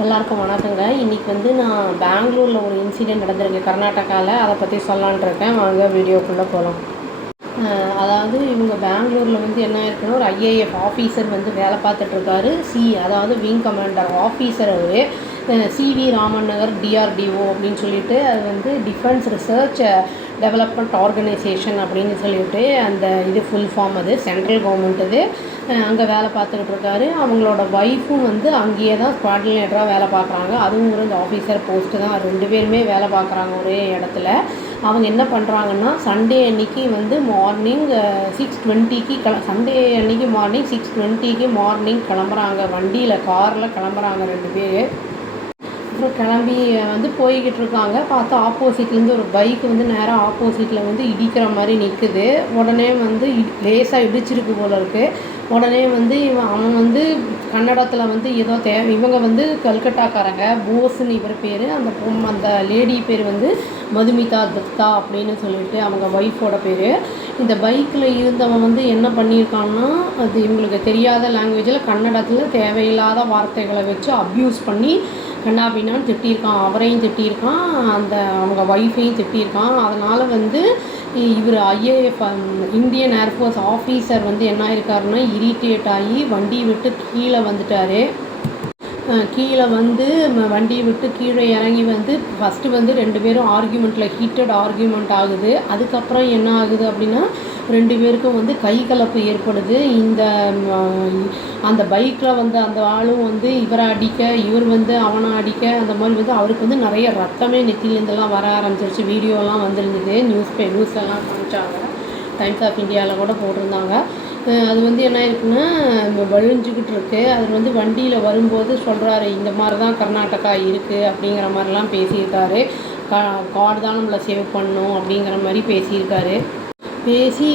எல்லாருக்கும் வணக்கங்க. இன்றைக்கி வந்து நான் பெங்களூரில் ஒரு இன்சிடெண்ட் நடந்திருக்கு கர்நாடகாவில். அதை பற்றி சொல்லலான்ட்டு இருக்கேன். வாங்க வீடியோக்குள்ளே போகலாம். அதாவது இவங்க பெங்களூரில் வந்து என்ன இருக்குன்னா, ஒரு ஐஏஎஃப் ஆஃபீஸர் வந்து வேலை பார்த்துட்ருக்காரு. அதாவது விங் கமாண்டர் ஆஃபீஸர் அவர். சிவி ராமன் நகர் டிஆர்டிஓ அப்படின்னு சொல்லிட்டு, அது வந்து டிஃபென்ஸ் ரிசர்ச் டெவலப்மெண்ட் ஆர்கனைசேஷன் அப்படின்னு சொல்லிட்டு அந்த இது ஃபுல் ஃபார்ம். அது சென்ட்ரல் கவர்மெண்ட். இது அங்கே வேலை பார்த்துக்கிட்டு இருக்காரு. அவங்களோட ஒய்ஃபும் வந்து அங்கேயே தான் கோஆர்டினேட்டராக வேலை பார்க்குறாங்க. அதுவும் ஒரு ஆஃபீஸர் போஸ்ட்டு தான். 2 பேருமே வேலை பார்க்குறாங்க ஒரே இடத்துல. அவங்க என்ன பண்ணுறாங்கன்னா, சண்டே அன்றைக்கி வந்து மார்னிங் 6:20க்கு சண்டே அன்றைக்கி மார்னிங் 6:20க்கு மார்னிங் கிளம்புறாங்க. வண்டியில் காரில் கிளம்புறாங்க 2 பேர். அப்புறம் கிளம்பி வந்து போய்கிட்டு இருக்காங்க. பார்த்தா ஆப்போசிட்லேருந்து ஒரு பைக் வந்து நேராக ஆப்போசிட்டில் வந்து இடிக்கிற மாதிரி நிற்குது. உடனே வந்து லேசாக இடிச்சிருக்கு போல இருக்குது. உடனே வந்து அவன் வந்து கன்னடத்தில் வந்து ஏதோ இவங்க வந்து கல்கட்டாக்காரங்க. போஸ்ன்னு இவர் பேர். அந்த லேடி பேர் வந்து மதுமிதா தத்தா அப்படின்னு சொல்லிட்டு அவங்க ஒய்ஃபோட பேர். இந்த பைக்கில் இருந்தவன் வந்து என்ன பண்ணியிருக்கான்னா, அது இவங்களுக்கு தெரியாத லாங்குவேஜில் கன்னடத்தில் தேவையில்லாத வார்த்தைகளை வச்சு அப்யூஸ் பண்ணி கண்ணாபின்னான்னு திட்டியிருக்கான். அவரையும் திட்டியிருக்கான், அவங்க ஒய்ஃபையும் திட்டியிருக்கான். அதனால் வந்து இவர் ஐஏஎஃப் இந்தியன் ஏர்ஃபோர்ஸ் ஆஃபீஸர் வந்து என்ன ஆயிருக்காருன்னா, இரிட்டேட் ஆகி வண்டியை விட்டு கீழே வந்துட்டார். கீழே வந்து வண்டியை விட்டு கீழே இறங்கி வந்து ஃபஸ்ட்டு வந்து 2 பேரும் ஹீட்டட் ஆர்கியூமெண்ட் ஆகுது. அதுக்கப்புறம் என்ன ஆகுது அப்படின்னா, 2 பேருக்கும் வந்து கை கலப்பு ஏற்படுது. அந்த பைக்கில் வந்து அந்த ஆளும் வந்து இவரை அடிக்க, இவர் வந்து அவனை அடிக்க, அந்த மாதிரி வந்து அவருக்கு வந்து நிறைய ரத்தமே நெத்திலேருந்தெல்லாம் வர ஆரம்பிச்சிருச்சு. வீடியோலாம் வந்துருந்தது. நியூஸ்லலாம் காமிச்சாங்க. டைம்ஸ் ஆஃப் இந்தியாவில் கூட போட்டிருந்தாங்க. அது வந்து என்ன இருக்குன்னா, வழிஞ்சிக்கிட்டு இருக்கு. அது வந்து வண்டியில் வரும்போது சொல்கிறாரு, இந்த மாதிரி தான் கர்நாடகா இருக்குது அப்படிங்கிற மாதிரிலாம் பேசியிருக்காரு. காடு தான் நம்மளை சேவ் பண்ணணும் அப்படிங்கிற மாதிரி பேசியிருக்காரு. பேசி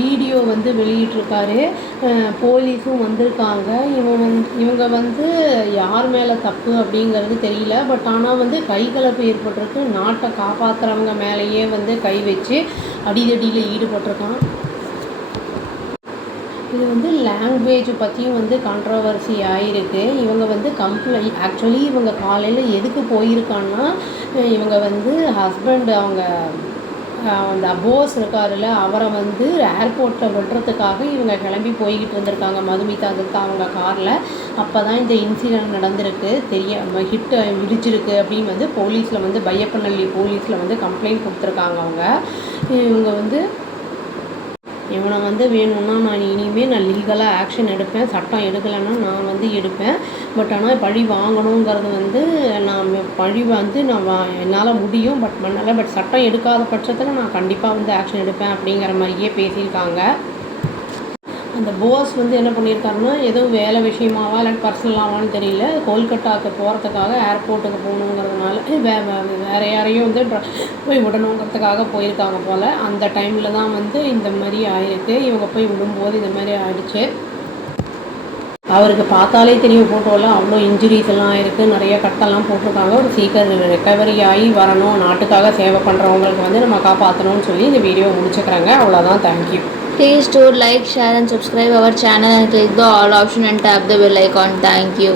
வீடியோ வந்து வெளியிட்டிருக்காரு. போலீஸும் வந்திருக்காங்க. இவங்க வந்து யார் மேலே தப்பு அப்படிங்கிறது தெரியல. பட் ஆனால் வந்து கைகலப்பு ஏற்பட்டிருக்கு. நாட்டை காப்பாற்றுறவங்க மேலேயே வந்து கை வச்சு அடிதடியில் ஈடுபட்டிருக்கான். இது வந்து லாங்குவேஜ் பற்றியும் வந்து கான்ட்ரவர்சி ஆகிருக்கு. இவங்க வந்து ஆக்சுவலி இவங்க காலையில் எதுக்கு போயிருக்கான்னா, இவங்க வந்து ஹஸ்பண்ட் அந்த போஸ் இருக்காருல்ல, அவரை வந்து ஏர்போர்ட்டில் விடுறதுக்காக இவங்க கிளம்பி போய்கிட்டு இருந்திருக்காங்க. மதுமிதா தத்தா அவங்க காரில். அப்போ தான் இந்த இன்சிடெண்ட் நடந்திருக்கு. இடிச்சிருக்கு அப்படின்னு வந்து போலீஸில் வந்து பையப்பநல்லி போலீஸில் வந்து கம்ப்ளைண்ட் கொடுத்துருக்காங்க. இவங்க வந்து இவனை வந்து வேணும்னா நான் இனிமேல் லீகலாக ஆக்ஷன் எடுப்பேன். சட்டம் எடுக்கலைன்னா நான் வந்து எடுப்பேன். பட் ஆனால் பழி வாங்கணுங்கிறது வந்து பழி வந்து என்னால் முடியும். பட் சட்டம் எடுக்காத பட்சத்தில் நான் கண்டிப்பாக வந்து ஆக்ஷன் எடுப்பேன் அப்படிங்கிற மாதிரியே பேசியிருக்காங்க. அந்த போஸ் வந்து என்ன பண்ணியிருக்காருன்னா, ஏதோ வேலை விஷயமாவா இல்லை பர்சனலாவான்னு தெரியல, கொல்கட்டாவுக்கு போகிறதுக்காக ஏர்போர்ட்டுக்கு போகணுங்கிறதுனால வேறு யாரையும் வந்து போய் விடணுங்கிறதுக்காக போயிருக்காங்க போல். அந்த டைமில் தான் வந்து இந்த மாதிரி ஆயிருக்கு. இவங்க போய் விடும்போது இந்த மாதிரி ஆயிடுச்சு. அவருக்கு பார்த்தாலே தெரியும் ஃபோட்டோவில் அவ்வளோ இன்ஜுரிஸ் எல்லாம் ஆயிருக்கு. நிறைய கட்டெல்லாம் போட்டிருக்காங்க. ஒரு சீக்கிரம் ரெக்கவரி ஆகி வரணும், நாட்டுக்காக சேவை பண்ணுறவங்களுக்கு வந்து நம்ம காப்பாற்றணும்னு சொல்லி இந்த வீடியோ முடிச்சுக்கிறாங்க. அவ்வளோதான். Thank you. Please do like, share and subscribe our channel and click the all option and tap the bell icon. Thank you.